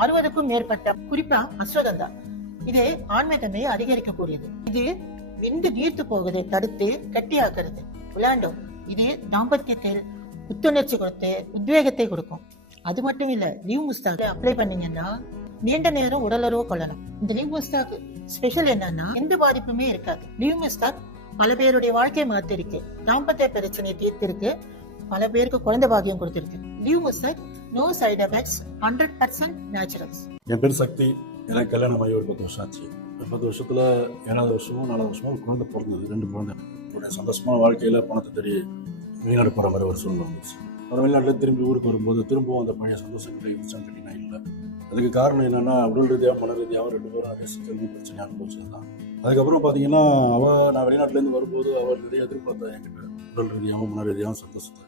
60க்கும் மேற்பட்ட, குறிப்பா அஸ்வகந்தா, இது ஆண்மைத்தன்மையை அதிகரிக்கக்கூடியது. இது விந்து நீர்த்து போவதை தடுத்து கட்டியாக்குறது. விளாண்டோ, இது தாம்பத்தியத்தில் புத்துணர்ச்சி கொடுத்து உத்வேகத்தை கொடுக்கும். அது மட்டும் இல்ல, லீவ் முஸ்டாக் அப்ளை பண்ணீங்கன்னா நீண்ட நேரம் உடலுறவு கொள்ளலாம். இந்த லீவ் முஸ்டாக் ஸ்பெஷல் என்னன்னா எந்த பாதிப்புமே இருக்காது. லீவ் முஸ்டாக் பல பேருடைய வாழ்க்கையை மாத்திருக்கு, தாம்பத்திய பிரச்சனையை தீர்த்திருக்கு, பல பேருக்கு குழந்தை பாக்கியம் கொடுத்திருக்கு. லீவ் முஸ்டாக் நோ சைடு எஃபெக்ட்ஸ், 100% நேச்சுரல்ஸ். என் பேர் சக்தி. எனக்கு கல்யாணம் ஆகி ஒரு 10 வருஷம் ஆச்சு. 10 வருஷத்துல 7வது வருஷமும் 4வது வருஷமும் ஒரு குழந்தை பிறந்தது. 2 குழந்தை. என்னுடைய சந்தோஷமான வாழ்க்கையில பணத்தை தேடி வெளிநாடு போற மாதிரி ஒரு சூழ்நிலை வந்துச்சு. ஒரு வெளிநாட்டுல திரும்பி ஊருக்கு வரும்போது திரும்பவும் அந்த பழைய சந்தோஷங்களை கட்டினா இல்லை. அதுக்கு காரணம் என்னன்னா, உடல் ரீதியாகவும் மன ரீதியாகவும் 2 பேரும் நிறைய சிக்கல் பிரச்சனை அனுபவிச்சதுதான். அதுக்கப்புறம் பாத்தீங்கன்னா, நான் வெளிநாட்டுல இருந்து வரும்போது அவர் நிறைய எதிர்பார்த்தா என்கிட்ட உடல் ரீதியாகவும் மன ரீதியாகவும் சந்தோஷத்தை.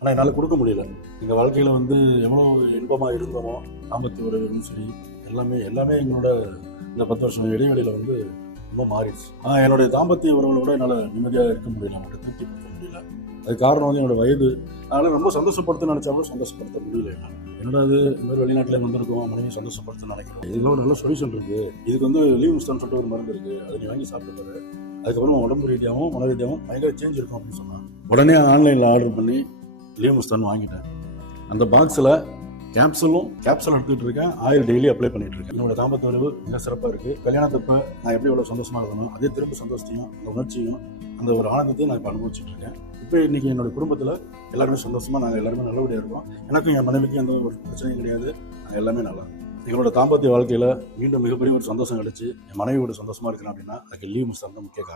ஆனா என்னால கொடுக்க முடியல. எங்க வாழ்க்கையில எவ்வளவு இன்பமா இருந்தோமோ, தாம்பத்திய உறவுகளும் சரி, எல்லாமே எங்களோட இந்த 10 வருஷம் இடைவெளியில ரொம்ப மாறிடுச்சு. என்னுடைய தாம்பத்திய உறவுகளோட என்னால நிம்மதியா இருக்க முடியல, அவங்கள்ட்ட திருப்திப்படுத்த முடியல. அது காரணம் என்னோட வயது. அதனால ரொம்ப சந்தோஷப்படுத்த நினைச்சாலும் சந்தோஷப்படுத்த முடியல. என்னோட இந்த மாதிரி வெளிநாட்டுல வந்திருக்கோம், மனைவி சந்தோஷப்படுத்த நினைக்கிறோம். இதுல ஒரு நல்ல சொல்யூஷன் இருக்கு. இதுக்கு லீவ் முஸ்டான்னு சொல்லிட்டு ஒரு மருந்து இருக்கு, அதை நீ வாங்கி சாப்பிட்டு அதுக்கப்புறம் உடம்பு ரீதியாகவும் மன ரீதியாகவும் பயங்கர சேஞ்ச் இருக்கும் அப்படின்னு சொன்னாங்க. உடனே ஆன்லைன்ல ஆர்டர் பண்ணி லீவ் முஸ்டான் வாங்கிட்டேன். அந்த பாக்ஸ்ல கேப்சூல் எடுத்துட்டு இருக்கேன். ஆயில் டெய்லி அப்ளை பண்ணிட்டு இருக்கேன். என்னோட தாம்பத்திய உறவு மிக சிறப்பா இருக்கு. கல்யாணத்தப்ப நான் எப்படி எவ்வளவு சந்தோஷமா இருக்கணும், அதே திரும்ப சந்தோஷத்தையும் அந்த உணர்ச்சியும் அந்த ஒரு ஆனந்தத்தையும் நான் இப்ப அனுபவிச்சுட்டு இருக்கேன். இப்போ இன்னைக்கு என்னோட குடும்பத்துல எல்லாருமே சந்தோஷமா, நாங்க எல்லாருமே நல்லபடியா இருக்கோம். எனக்கும் என் மனைவிக்கும் எந்த ஒரு பிரச்சனையும் கிடையாது. நாங்க எல்லாமே நல்லா இருக்கோம். எங்களோட தாம்பத்திய வாழ்க்கையில மீண்டும் மிகப்பெரிய ஒரு சந்தோஷம் கிடைச்சு என் மனைவியோட சந்தோஷமா இருக்கிறேன் அப்படின்னா அதுக்கு லீவ் முஸ்டான் தான் முக்கிய காரணம்.